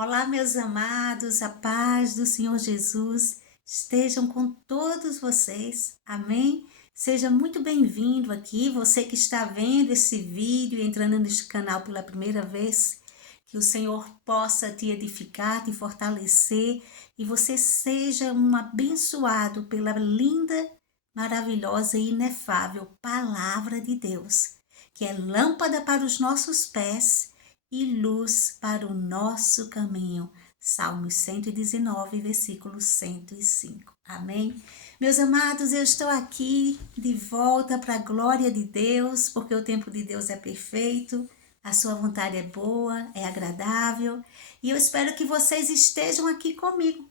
Olá, meus amados, a paz do Senhor Jesus estejam com todos vocês, amém? Seja muito bem-vindo aqui, você que está vendo esse vídeo, entrando neste canal pela primeira vez, que o Senhor possa te edificar, te fortalecer e você seja um abençoado pela linda, maravilhosa e inefável Palavra de Deus, que é lâmpada para os nossos pés e luz para o nosso caminho. Salmos 119, versículo 105. Amém? Meus amados, eu estou aqui de volta para a glória de Deus, porque o tempo de Deus é perfeito, a sua vontade é boa, é agradável, e eu espero que vocês estejam aqui comigo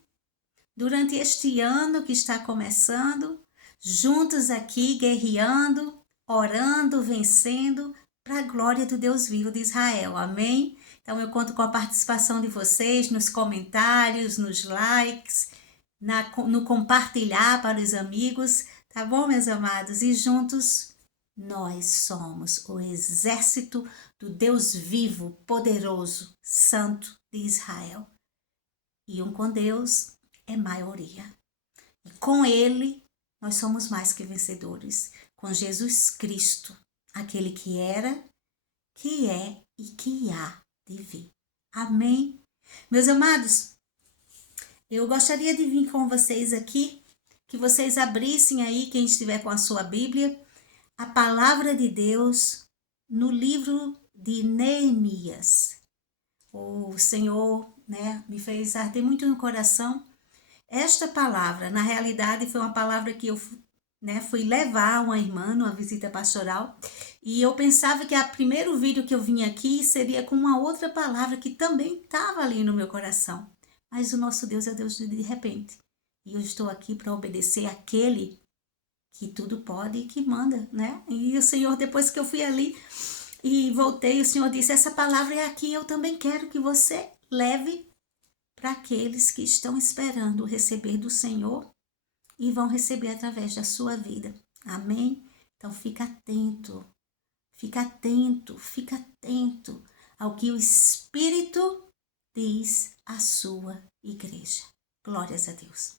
durante este ano que está começando, juntos aqui guerreando, orando, vencendo, para a glória do Deus vivo de Israel, amém? Então eu conto com a participação de vocês nos comentários, nos likes, no compartilhar para os amigos, tá bom, meus amados? E juntos nós somos o exército do Deus vivo, poderoso, santo de Israel. E um com Deus é maioria. E com Ele nós somos mais que vencedores. Com Jesus Cristo, aquele que era, que é e que há de vir. Amém? Meus amados, eu gostaria de vir com vocês aqui, que vocês abrissem aí, quem estiver com a sua Bíblia, a palavra de Deus no livro de Neemias. O Senhor, me fez arder muito no coração. Esta palavra, na realidade, foi uma palavra que eu fui levar uma irmã numa visita pastoral, e eu pensava que o primeiro vídeo que eu vim aqui seria com uma outra palavra que também estava ali no meu coração. Mas o nosso Deus é Deus de repente. E eu estou aqui para obedecer àquele que tudo pode e que manda, né? E o Senhor, depois que eu fui ali e voltei, o Senhor disse, essa palavra é aqui, eu também quero que você leve para aqueles que estão esperando receber do Senhor e vão receber através da sua vida. Amém? Então fica atento, fica atento, fica atento ao que o Espírito diz à sua igreja. Glórias a Deus.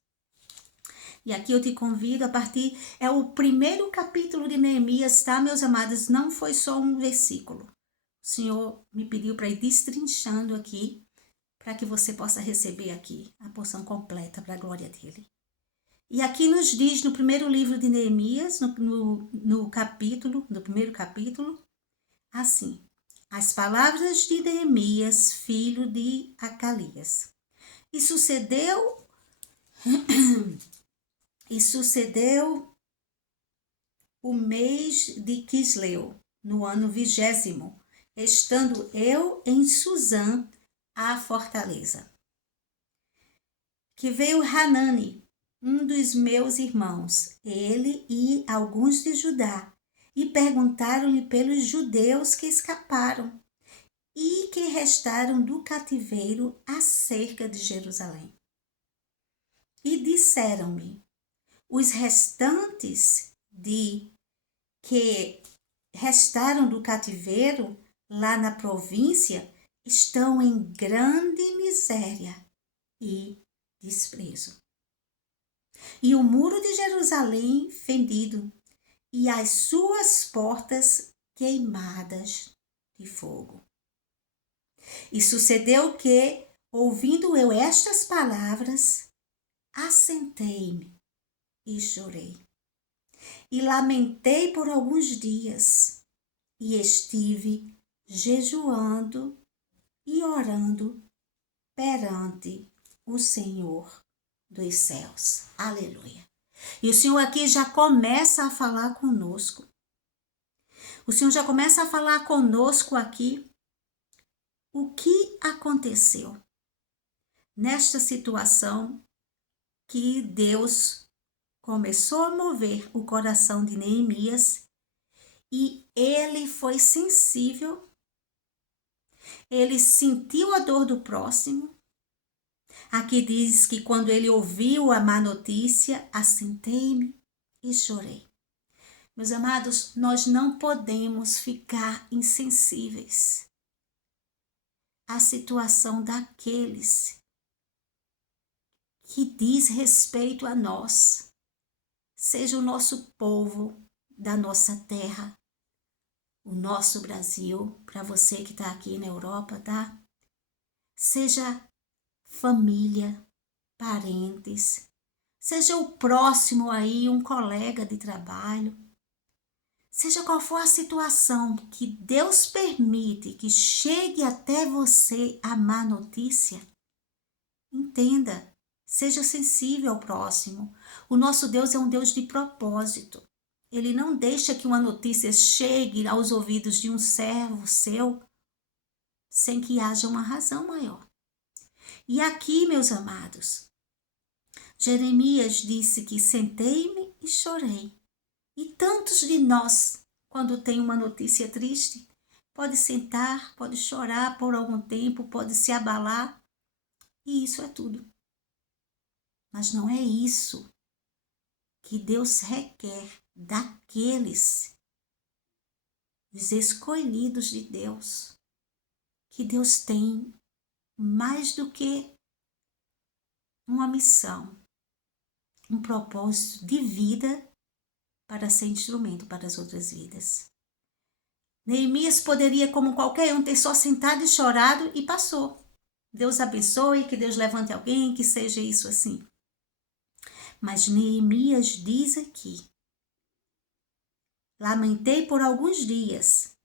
E aqui eu te convido a partir, é o primeiro capítulo de Neemias, tá, meus amados? Não foi só um versículo. O Senhor me pediu para ir destrinchando aqui, para que você possa receber aqui a porção completa para a glória dele. E aqui nos diz no primeiro livro de Neemias, no primeiro capítulo, assim, as palavras de Neemias, filho de Acalias. E sucedeu o mês de Quisleu, no ano 20º, estando eu em Suzã, a fortaleza. Que veio Hanani, um dos meus irmãos, ele e alguns de Judá, e perguntaram-lhe pelos judeus que escaparam e que restaram do cativeiro acerca de Jerusalém. E disseram-me, os restantes que restaram do cativeiro lá na província estão em grande miséria e desprezo. E o muro de Jerusalém fendido, e as suas portas queimadas de fogo. E sucedeu que, ouvindo eu estas palavras, assentei-me e chorei. E lamentei por alguns dias, e estive jejuando e orando perante o Senhor dos céus. Aleluia. E o Senhor aqui já começa a falar conosco. O Senhor já começa a falar conosco aqui o que aconteceu nesta situação que Deus começou a mover o coração de Neemias e ele foi sensível, ele sentiu a dor do próximo. Aqui diz que quando ele ouviu a má notícia, assentei-me e chorei. Meus amados, nós não podemos ficar insensíveis a situação daqueles que diz respeito a nós, seja o nosso povo da nossa terra, o nosso Brasil, para você que está aqui na Europa, tá? Seja família, parentes, seja o próximo aí, um colega de trabalho, seja qual for a situação que Deus permite que chegue até você a má notícia, entenda, seja sensível ao próximo. O nosso Deus é um Deus de propósito. Ele não deixa que uma notícia chegue aos ouvidos de um servo seu sem que haja uma razão maior. E aqui, meus amados, Jeremias disse que sentei-me e chorei. E tantos de nós, quando tem uma notícia triste, pode sentar, pode chorar por algum tempo, pode se abalar, e isso é tudo. Mas não é isso que Deus requer daqueles, os escolhidos de Deus, que Deus tem mais do que uma missão, um propósito de vida para ser instrumento para as outras vidas. Neemias poderia, como qualquer um, ter só sentado e chorado e passou. Deus abençoe, que Deus levante alguém, que seja isso assim. Mas Neemias diz aqui: lamentei por alguns dias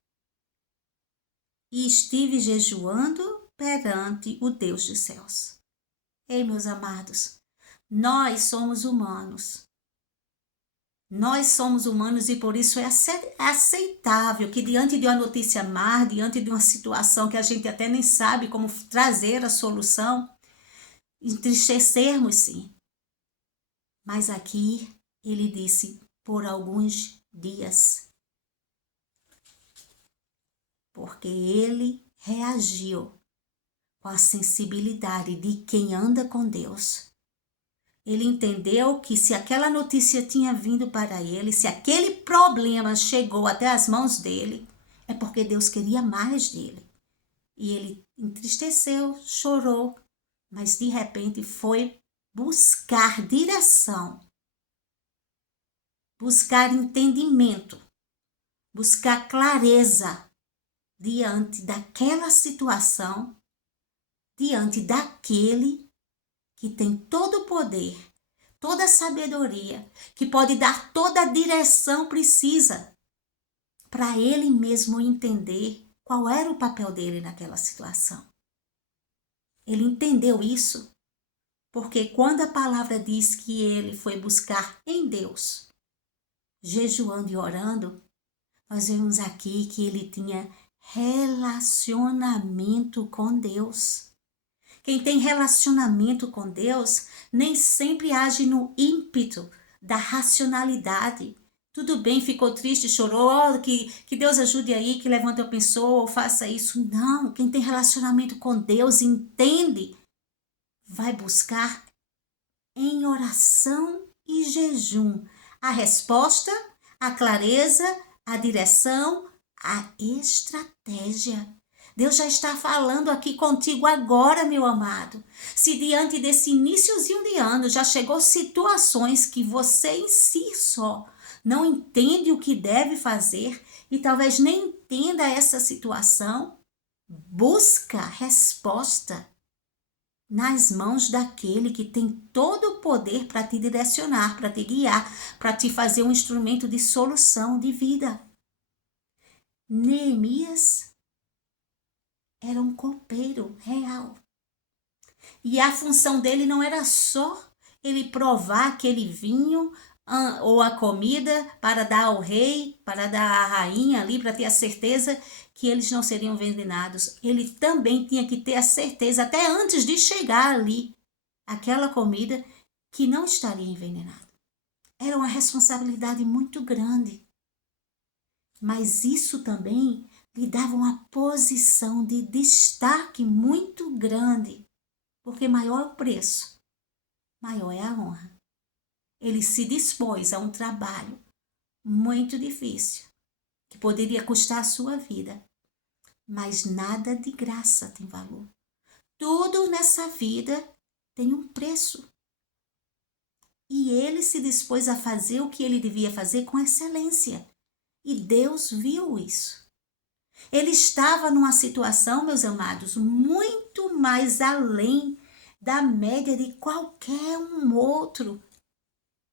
e estive jejuando perante o Deus dos céus. Ei, meus amados, nós somos humanos. Nós somos humanos e por isso é aceitável que diante de uma notícia má, diante de uma situação que a gente até nem sabe como trazer a solução, entristecermos sim. Mas aqui ele disse por alguns dias, porque ele reagiu com a sensibilidade de quem anda com Deus. Ele entendeu que se aquela notícia tinha vindo para ele, se aquele problema chegou até as mãos dele, é porque Deus queria mais dele. E ele entristeceu, chorou, mas de repente foi buscar direção, buscar entendimento, buscar clareza diante daquela situação, diante daquele que tem todo o poder, toda a sabedoria, que pode dar toda a direção precisa para ele mesmo entender qual era o papel dele naquela situação. Ele entendeu isso porque quando a palavra diz que ele foi buscar em Deus, jejuando e orando, nós vemos aqui que ele tinha relacionamento com Deus. Quem tem relacionamento com Deus nem sempre age no ímpeto da racionalidade. Tudo bem, ficou triste, chorou, que Deus ajude aí, que levante a pessoa ou faça isso. Não, quem tem relacionamento com Deus entende, vai buscar em oração e jejum a resposta, a clareza, a direção, a estratégia. Deus já está falando aqui contigo agora, meu amado. Se diante desse iniciozinho de ano já chegou situações que você em si só não entende o que deve fazer e talvez nem entenda essa situação, busca resposta nas mãos daquele que tem todo o poder para te direcionar, para te guiar, para te fazer um instrumento de solução de vida. Neemias era um copeiro real. E a função dele não era só ele provar aquele vinho ou a comida para dar ao rei, para dar à rainha ali, para ter a certeza que eles não seriam envenenados. Ele também tinha que ter a certeza, até antes de chegar ali, aquela comida que não estaria envenenada. Era uma responsabilidade muito grande. Mas isso também lhe dava uma posição de destaque muito grande, porque maior é o preço, maior é a honra. Ele se dispôs a um trabalho muito difícil, que poderia custar a sua vida, mas nada de graça tem valor. Tudo nessa vida tem um preço. E ele se dispôs a fazer o que ele devia fazer com excelência. E Deus viu isso. Ele estava numa situação, meus amados, muito mais além da média de qualquer um outro.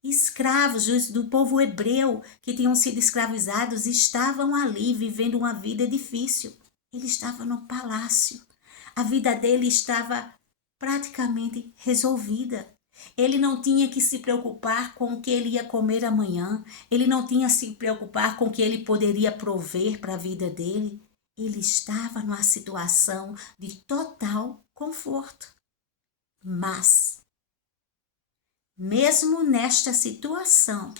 Escravos do povo hebreu que tinham sido escravizados estavam ali vivendo uma vida difícil. Ele estava no palácio. A vida dele estava praticamente resolvida. Ele não tinha que se preocupar com o que ele ia comer amanhã. Ele não tinha que se preocupar com o que ele poderia prover para a vida dele. Ele estava numa situação de total conforto. Mas, mesmo nesta situação,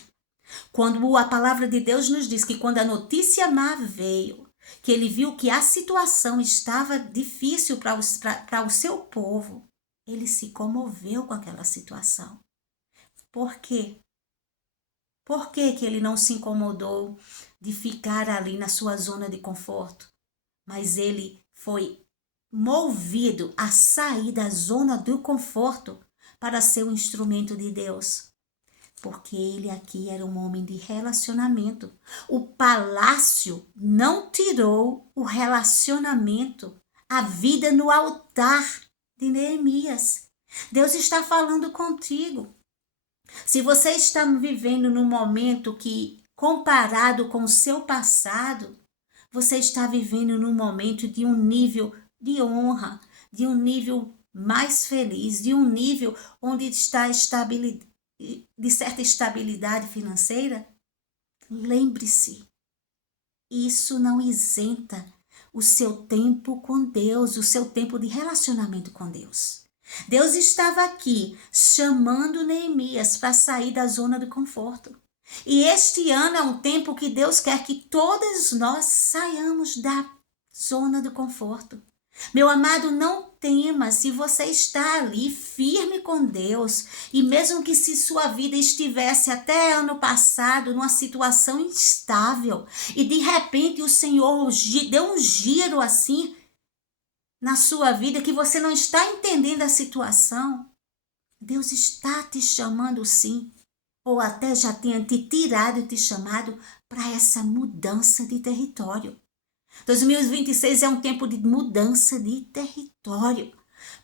quando a palavra de Deus nos diz que quando a notícia má veio, que ele viu que a situação estava difícil para o seu povo, ele se comoveu com aquela situação. Por quê? Por que ele não se incomodou de ficar ali na sua zona de conforto? Mas ele foi movido a sair da zona do conforto para ser um instrumento de Deus. Porque ele aqui era um homem de relacionamento. O palácio não tirou o relacionamento, a vida no altar de Neemias. Deus está falando contigo. Se você está vivendo num momento que, comparado com o seu passado, você está vivendo num momento de um nível de honra, de um nível mais feliz, de um nível onde está de certa estabilidade financeira, lembre-se, isso não isenta o seu tempo com Deus, o seu tempo de relacionamento com Deus. Deus estava aqui chamando Neemias para sair da zona de conforto. E este ano é um tempo que Deus quer que todos nós saiamos da zona do conforto. Meu amado, não tema se você está ali firme com Deus, e mesmo que se sua vida estivesse até ano passado numa situação instável, e de repente o Senhor deu um giro assim na sua vida que você não está entendendo a situação, Deus está te chamando sim, ou até já tenha te tirado e te chamado para essa mudança de território. 2026 é um tempo de mudança de território.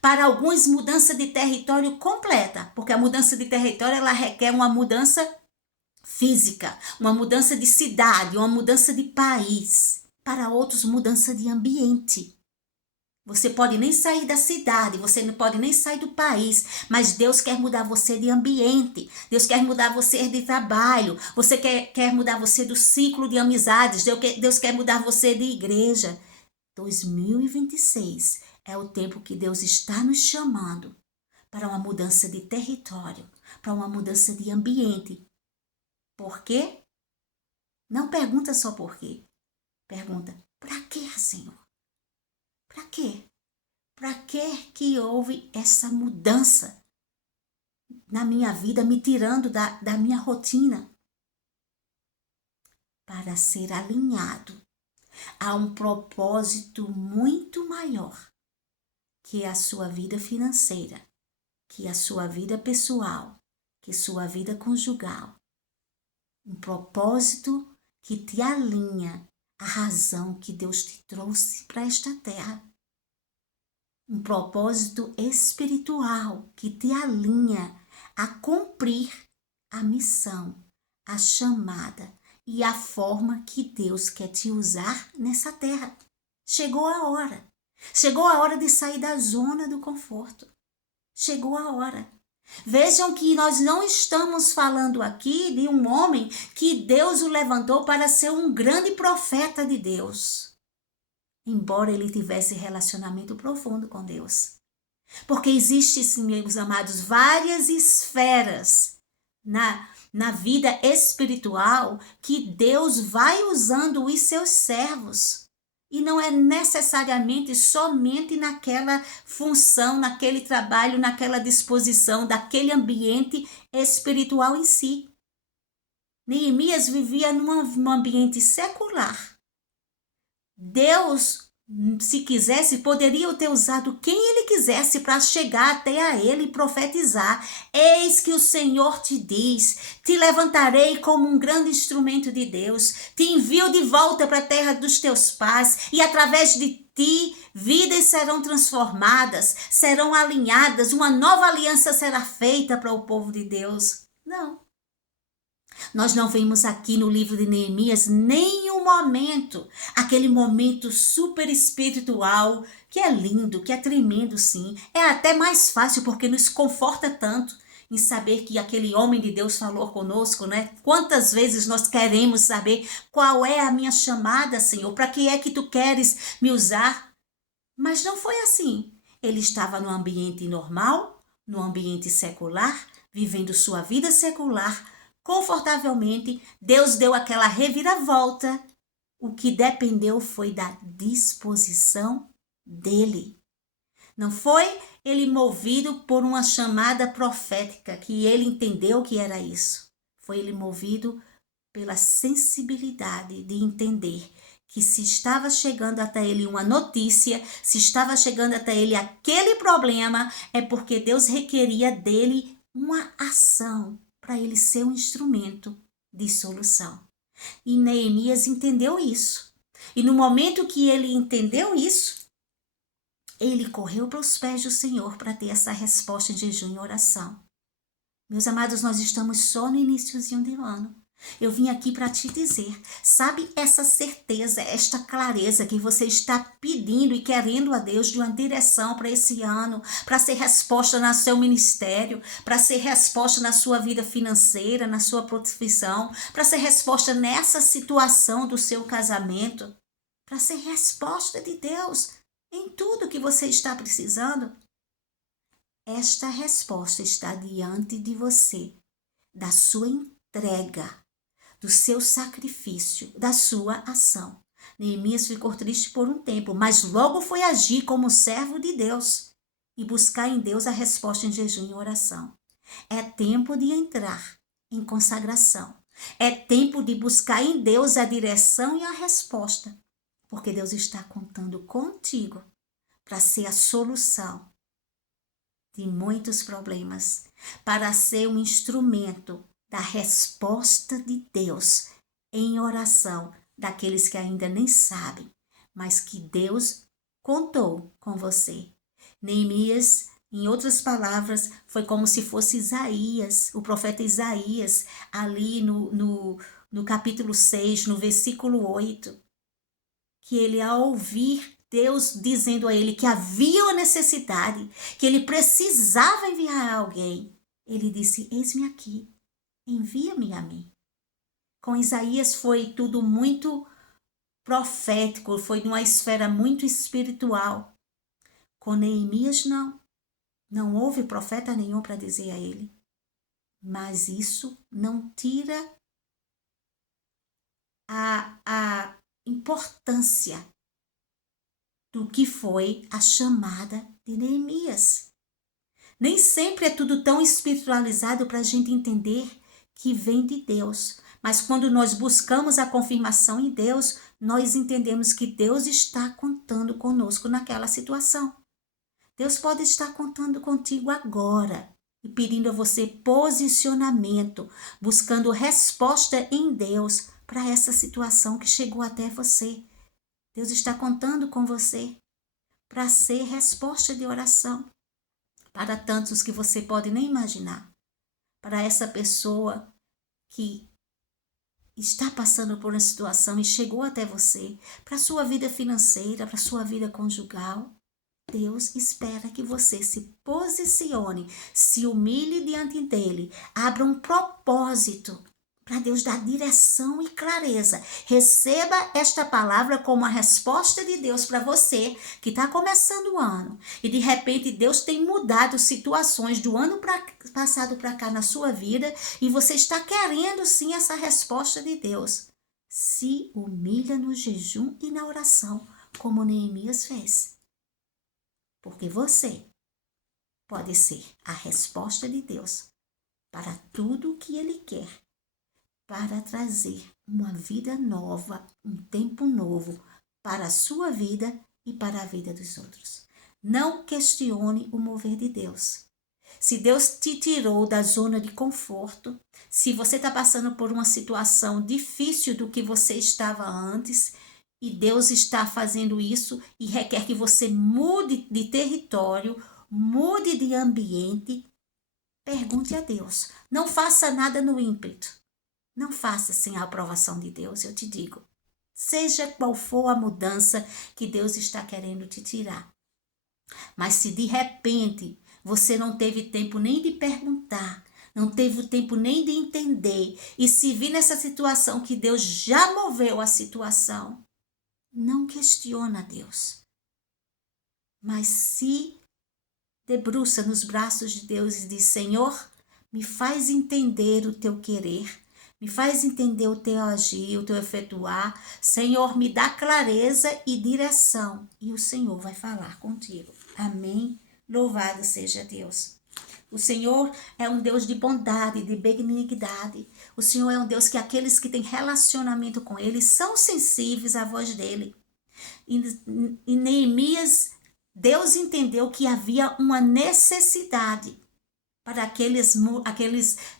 Para alguns, mudança de território completa, porque a mudança de território ela requer uma mudança física, uma mudança de cidade, uma mudança de país. Para outros, mudança de ambiente. Você pode nem sair da cidade, você não pode nem sair do país, mas Deus quer mudar você de ambiente, Deus quer mudar você de trabalho, você quer mudar você do ciclo de amizades, Deus quer mudar você de igreja. 2026 é o tempo que Deus está nos chamando para uma mudança de território, para uma mudança de ambiente. Por quê? Não pergunta só por quê, pergunta, para quê, Senhor? Para quê? Para que houve essa mudança na minha vida, me tirando da minha rotina? Para ser alinhado a um propósito muito maior que a sua vida financeira, que a sua vida pessoal, que sua vida conjugal. Um propósito que te alinha à razão que Deus te trouxe para esta terra. Um propósito espiritual que te alinha a cumprir a missão, a chamada e a forma que Deus quer te usar nessa terra. Chegou a hora. Chegou a hora de sair da zona do conforto. Chegou a hora. Vejam que nós não estamos falando aqui de um homem que Deus o levantou para ser um grande profeta de Deus, embora ele tivesse relacionamento profundo com Deus. Porque existem, meus amados, várias esferas na vida espiritual que Deus vai usando os seus servos. E não é necessariamente somente naquela função, naquele trabalho, naquela disposição, daquele ambiente espiritual em si. Neemias vivia num ambiente secular. Deus Se quisesse, poderia ter usado quem ele quisesse para chegar até a ele e profetizar. Eis que o Senhor te diz, te levantarei como um grande instrumento de Deus, te envio de volta para a terra dos teus pais, e através de ti, vidas serão transformadas, serão alinhadas, uma nova aliança será feita para o povo de Deus. Não. Nós não vemos aqui no livro de Neemias nenhum momento, aquele momento super espiritual, que é lindo, que é tremendo sim. É até mais fácil porque nos conforta tanto em saber que aquele homem de Deus falou conosco, né? Quantas vezes nós queremos saber qual é a minha chamada, Senhor? Para que é que tu queres me usar? Mas não foi assim. Ele estava no ambiente normal, no ambiente secular, vivendo sua vida secular, confortavelmente. Deus deu aquela reviravolta. O que dependeu foi da disposição dele. Não foi ele movido por uma chamada profética, que ele entendeu que era isso. Foi ele movido pela sensibilidade de entender que se estava chegando até ele uma notícia, se estava chegando até ele aquele problema, é porque Deus requeria dele uma ação para ele ser um instrumento de solução. E Neemias entendeu isso. E no momento que ele entendeu isso, ele correu para os pés do Senhor para ter essa resposta em jejum e oração. Meus amados, nós estamos só no iniciozinho do ano. Eu vim aqui para te dizer, sabe essa certeza, esta clareza que você está pedindo e querendo a Deus de uma direção para esse ano, para ser resposta no seu ministério, para ser resposta na sua vida financeira, na sua profissão, para ser resposta nessa situação do seu casamento, para ser resposta de Deus em tudo que você está precisando? Esta resposta está diante de você, da sua entrega, do seu sacrifício, da sua ação. Neemias ficou triste por um tempo, mas logo foi agir como servo de Deus e buscar em Deus a resposta em jejum e oração. É tempo de entrar em consagração. É tempo de buscar em Deus a direção e a resposta, porque Deus está contando contigo para ser a solução de muitos problemas, para ser um instrumento da resposta de Deus em oração daqueles que ainda nem sabem, mas que Deus contou com você. Neemias, em outras palavras, foi como se fosse Isaías, o profeta Isaías, ali no capítulo 6, no versículo 8, que ele, ao ouvir Deus dizendo a ele que havia uma necessidade, que ele precisava enviar alguém, ele disse: eis-me aqui, envia-me a mim. Com Isaías foi tudo muito profético, foi numa esfera muito espiritual. Com Neemias não houve profeta nenhum para dizer a ele. Mas isso não tira a importância do que foi a chamada de Neemias. Nem sempre é tudo tão espiritualizado para a gente entender que vem de Deus. Mas quando nós buscamos a confirmação em Deus, nós entendemos que Deus está contando conosco naquela situação. Deus pode estar contando contigo agora e pedindo a você posicionamento, buscando resposta em Deus para essa situação que chegou até você. Deus está contando com você para ser resposta de oração para tantos que você pode nem imaginar. Para essa pessoa que está passando por uma situação e chegou até você, para a sua vida financeira, para a sua vida conjugal. Deus espera que você se posicione, se humilhe diante dele, abra um propósito para Deus dar direção e clareza. Receba esta palavra como a resposta de Deus para você que está começando o ano e de repente Deus tem mudado situações do ano passado para cá na sua vida e você está querendo sim essa resposta de Deus. Se humilha no jejum e na oração, como Neemias fez. Porque você pode ser a resposta de Deus para tudo o que Ele quer, para trazer uma vida nova, um tempo novo para a sua vida e para a vida dos outros. Não questione o mover de Deus. Se Deus te tirou da zona de conforto, se você está passando por uma situação difícil do que você estava antes, e Deus está fazendo isso e requer que você mude de território, mude de ambiente, pergunte a Deus. Não faça nada no ímpeto. Não faça sem a aprovação de Deus, eu te digo. Seja qual for a mudança que Deus está querendo te tirar. Mas se de repente você não teve tempo nem de perguntar, não teve tempo nem de entender, e se vir nessa situação que Deus já moveu a situação, não questiona Deus. Mas se debruça nos braços de Deus e diz: Senhor, me faz entender o teu querer, me faz entender o teu agir, o teu efetuar. Senhor, me dá clareza e direção. E o Senhor vai falar contigo. Amém? Louvado seja Deus. O Senhor é um Deus de bondade, de benignidade. O Senhor é um Deus que aqueles que têm relacionamento com Ele são sensíveis à voz dEle. Em Neemias, Deus entendeu que havia uma necessidade para aqueles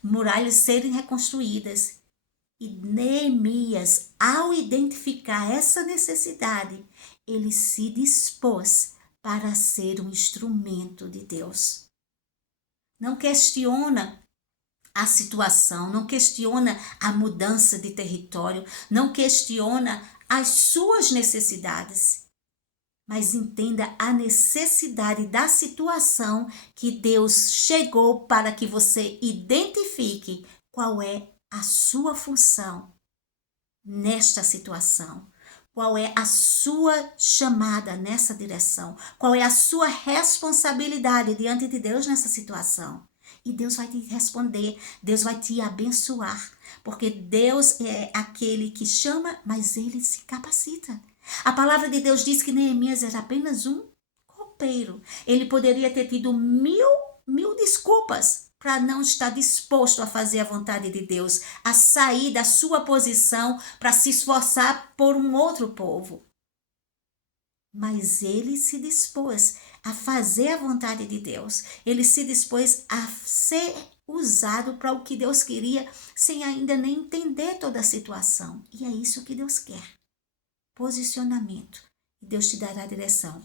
muralhas serem reconstruídas. E Neemias, ao identificar essa necessidade, ele se dispôs para ser um instrumento de Deus. Não questiona a situação, não questiona a mudança de território, não questiona as suas necessidades, mas entenda a necessidade da situação que Deus chegou para que você identifique qual é a sua função nesta situação. Qual é a sua chamada nessa direção? Qual é a sua responsabilidade diante de Deus nessa situação? E Deus vai te responder, Deus vai te abençoar, porque Deus é aquele que chama, mas Ele se capacita. A palavra de Deus diz que Neemias era apenas um copeiro. Ele poderia ter tido mil desculpas para não estar disposto a fazer a vontade de Deus, a sair da sua posição para se esforçar por um outro povo. Mas ele se dispôs a fazer a vontade de Deus. Ele se dispôs a ser usado para o que Deus queria, sem ainda nem entender toda a situação. E é isso que Deus quer. Posicionamento. E Deus te dará direção.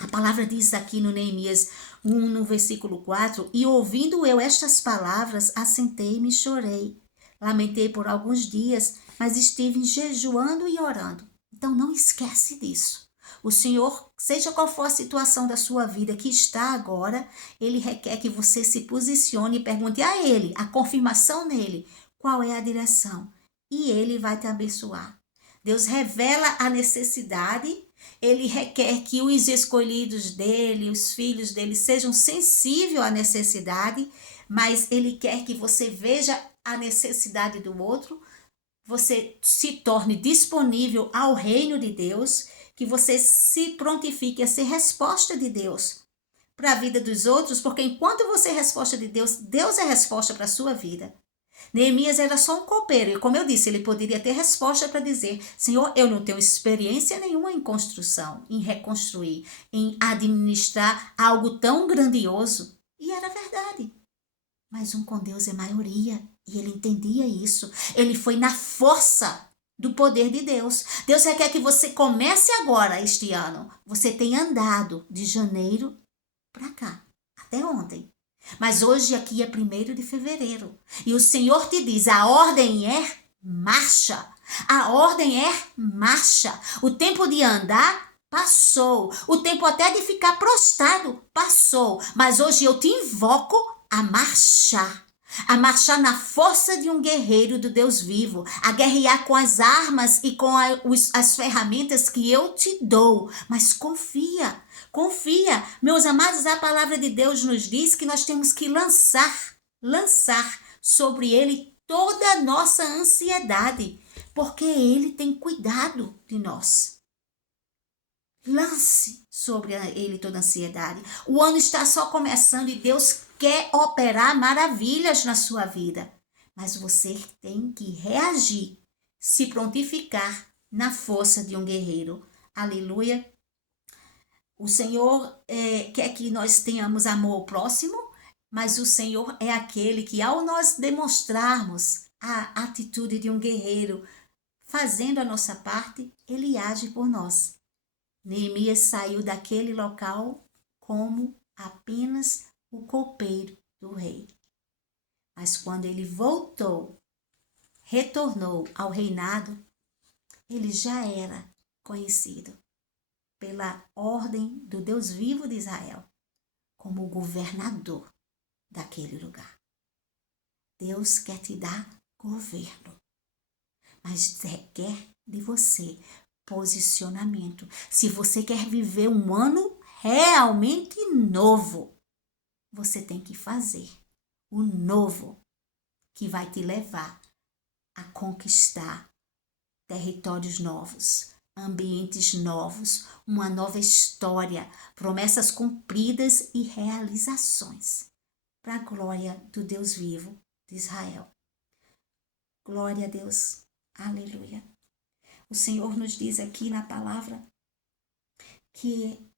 A palavra diz aqui no Neemias 1, no versículo 4, e ouvindo eu estas palavras, assentei-me e chorei. Lamentei por alguns dias, mas estive jejuando e orando. Então não esquece disso. O Senhor, seja qual for a situação da sua vida que está agora, Ele requer que você se posicione e pergunte a Ele, a confirmação nele, qual é a direção. E Ele vai te abençoar. Deus revela a necessidade, Ele requer que os escolhidos dele, os filhos dele, sejam sensíveis à necessidade, mas Ele quer que você veja a necessidade do outro, você se torne disponível ao reino de Deus, que você se prontifique a ser resposta de Deus para a vida dos outros, porque enquanto você é resposta de Deus, Deus é resposta para a sua vida. Neemias era só um copeiro, e como eu disse, ele poderia ter resposta para dizer: Senhor, eu não tenho experiência nenhuma em construção, em reconstruir, em administrar algo tão grandioso. E era verdade. Mas um com Deus é maioria, e ele entendia isso. Ele foi na força do poder de Deus. Deus requer que você comece agora este ano. Você tem andado de janeiro para cá, até ontem. Mas hoje aqui é 1º de fevereiro. E o Senhor te diz, a ordem é marcha. A ordem é marcha. O tempo de andar passou. O tempo até de ficar prostrado passou. Mas hoje eu te invoco a marchar. A marchar na força de um guerreiro do Deus vivo, a guerrear com as armas e com as ferramentas que eu te dou. Mas confia. Confia, meus amados, a palavra de Deus nos diz que nós temos que lançar sobre ele toda a nossa ansiedade, porque ele tem cuidado de nós. Lance sobre ele toda a ansiedade. O ano está só começando e Deus quer operar maravilhas na sua vida, mas você tem que reagir, se prontificar na força de um guerreiro. Aleluia. O Senhor quer que nós tenhamos amor ao próximo, mas o Senhor é aquele que, ao nós demonstrarmos a atitude de um guerreiro, fazendo a nossa parte, ele age por nós. Neemias saiu daquele local como apenas o copeiro do rei. Mas quando ele retornou ao reinado, ele já era conhecido pela ordem do Deus vivo de Israel como o governador daquele lugar. Deus quer te dar governo, mas requer de você posicionamento. Se você quer viver um ano realmente novo, você tem que fazer o novo que vai te levar a conquistar territórios novos, ambientes novos, uma nova história, promessas cumpridas e realizações, para a glória do Deus vivo de Israel. Glória a Deus, aleluia. O Senhor nos diz aqui na palavra que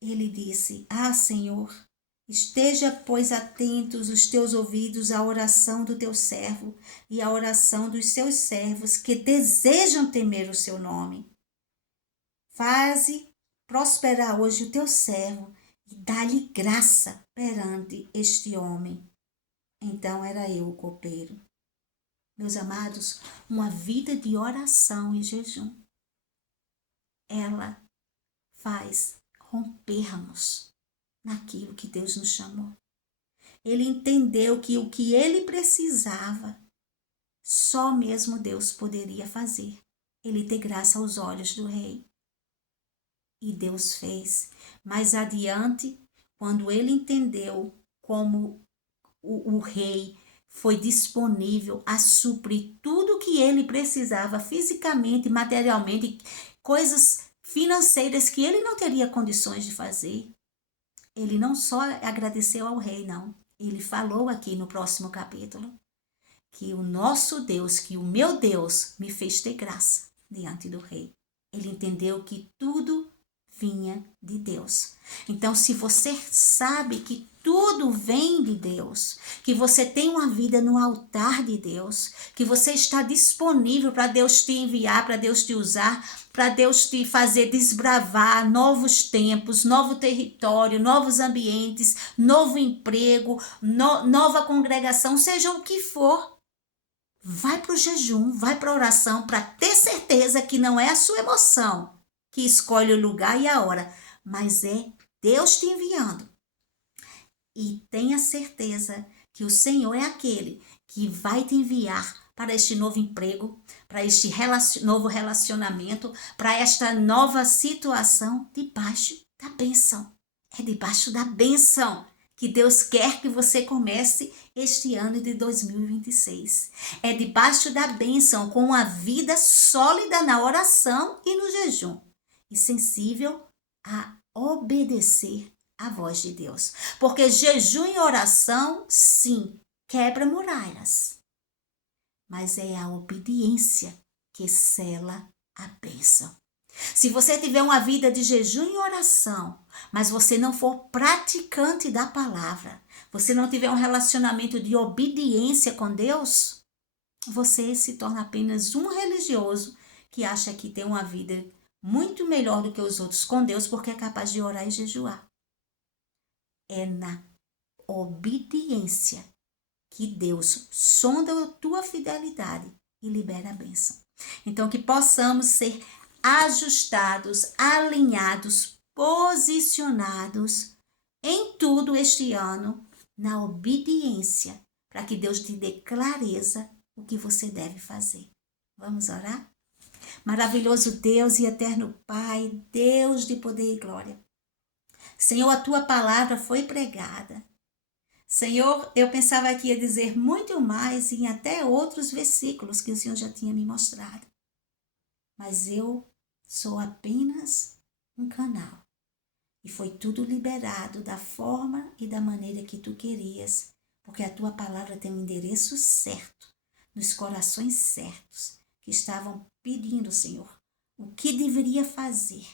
ele disse: Senhor, esteja, pois, atentos os teus ouvidos à oração do teu servo e à oração dos seus servos que desejam temer o seu nome. Faze prosperar hoje o teu servo e dá-lhe graça perante este homem. Então era eu o copeiro. Meus amados, uma vida de oração e jejum, ela faz rompermos naquilo que Deus nos chamou. Ele entendeu que o que ele precisava, só mesmo Deus poderia fazer. Ele ter graça aos olhos do rei. E Deus fez. Mais adiante, quando ele entendeu como o rei foi disponível a suprir tudo que ele precisava fisicamente, materialmente, coisas financeiras que ele não teria condições de fazer. Ele não só agradeceu ao rei, não. Ele falou aqui no próximo capítulo que o nosso Deus, que o meu Deus me fez ter graça diante do rei. Ele entendeu que tudo vinha de Deus. Então, se você sabe que tudo vem de Deus, que você tem uma vida no altar de Deus, que você está disponível para Deus te enviar, para Deus te usar, para Deus te fazer desbravar novos tempos, novo território, novos ambientes, novo emprego, nova congregação, seja o que for, vai para o jejum, vai para a oração, para ter certeza que não é a sua emoção que escolhe o lugar e a hora, mas é Deus te enviando. E tenha certeza que o Senhor é aquele que vai te enviar para este novo emprego, para este novo relacionamento, para esta nova situação debaixo da bênção. É debaixo da bênção que Deus quer que você comece este ano de 2026. É debaixo da bênção, com uma vida sólida na oração e no jejum, e sensível a obedecer à voz de Deus. Porque jejum e oração, sim, quebra muralhas, mas é a obediência que sela a bênção. Se você tiver uma vida de jejum e oração, mas você não for praticante da palavra, você não tiver um relacionamento de obediência com Deus, você se torna apenas um religioso que acha que tem uma vida muito melhor do que os outros com Deus porque é capaz de orar e jejuar. É na obediência que Deus sonda a tua fidelidade e libera a bênção. Então, que possamos ser ajustados, alinhados, posicionados em tudo este ano na obediência, para que Deus te dê clareza o que você deve fazer. Vamos orar? Maravilhoso Deus e eterno Pai, Deus de poder e glória. Senhor, a tua palavra foi pregada. Senhor, eu pensava que ia dizer muito mais em até outros versículos que o Senhor já tinha me mostrado. Mas eu sou apenas um canal. E foi tudo liberado da forma e da maneira que tu querias, porque a tua palavra tem um endereço certo, nos corações certos, que estavam pedindo, Senhor, o que deveria fazer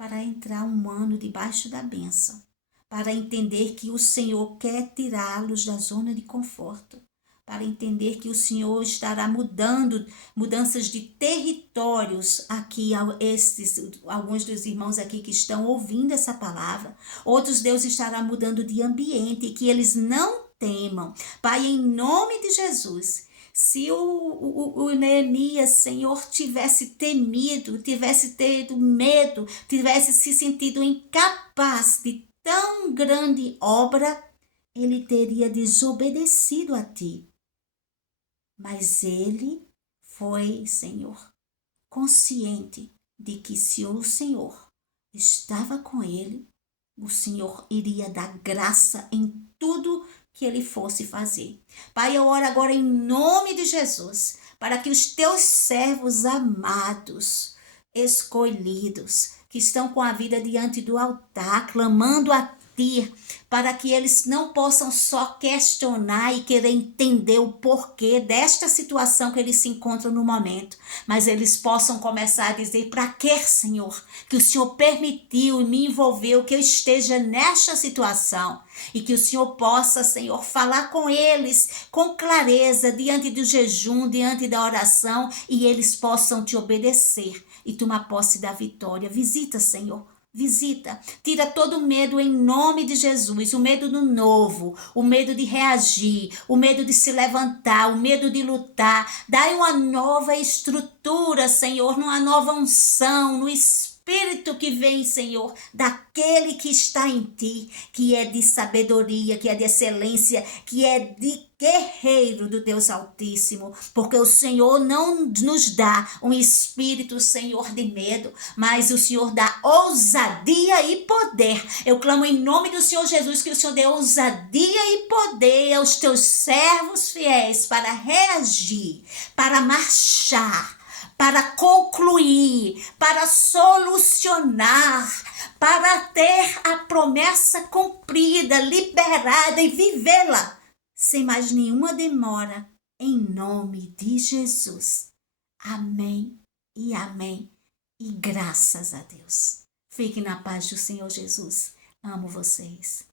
para entrar um ano debaixo da bênção, para entender que o Senhor quer tirá-los da zona de conforto, para entender que o Senhor estará mudando, mudanças de territórios aqui, alguns dos irmãos aqui que estão ouvindo essa palavra, outros Deus estará mudando de ambiente e que eles não temam. Pai, em nome de Jesus, se o Neemias, Senhor, tivesse temido, tivesse tido medo, tivesse se sentido incapaz de tão grande obra, ele teria desobedecido a ti. Mas ele foi, Senhor, consciente de que se o Senhor estava com ele, o Senhor iria dar graça em tudo que ele fosse fazer. Pai, eu oro agora em nome de Jesus, para que os teus servos amados, escolhidos, que estão com a vida diante do altar, clamando a ti, para que eles não possam só questionar e querer entender o porquê desta situação que eles se encontram no momento, mas eles possam começar a dizer: para que, Senhor, que o Senhor permitiu e me envolveu que eu esteja nesta situação, e que o Senhor possa, Senhor, falar com eles com clareza, diante do jejum, diante da oração, e eles possam te obedecer e tomar posse da vitória. Visita, Senhor. Visita, tira todo o medo em nome de Jesus, o medo do novo, o medo de reagir, o medo de se levantar, o medo de lutar. Dai uma nova estrutura, Senhor, uma nova unção, no Espírito que vem, Senhor, daquele que está em ti, que é de sabedoria, que é de excelência, que é de guerreiro do Deus Altíssimo, porque o Senhor não nos dá um espírito, Senhor, de medo, mas o Senhor dá ousadia e poder. Eu clamo em nome do Senhor Jesus que o Senhor dê ousadia e poder aos teus servos fiéis para reagir, para marchar, para concluir, para solucionar, para ter a promessa cumprida, liberada e vivê-la sem mais nenhuma demora, em nome de Jesus. Amém e amém. E graças a Deus. Fiquem na paz do Senhor Jesus. Amo vocês.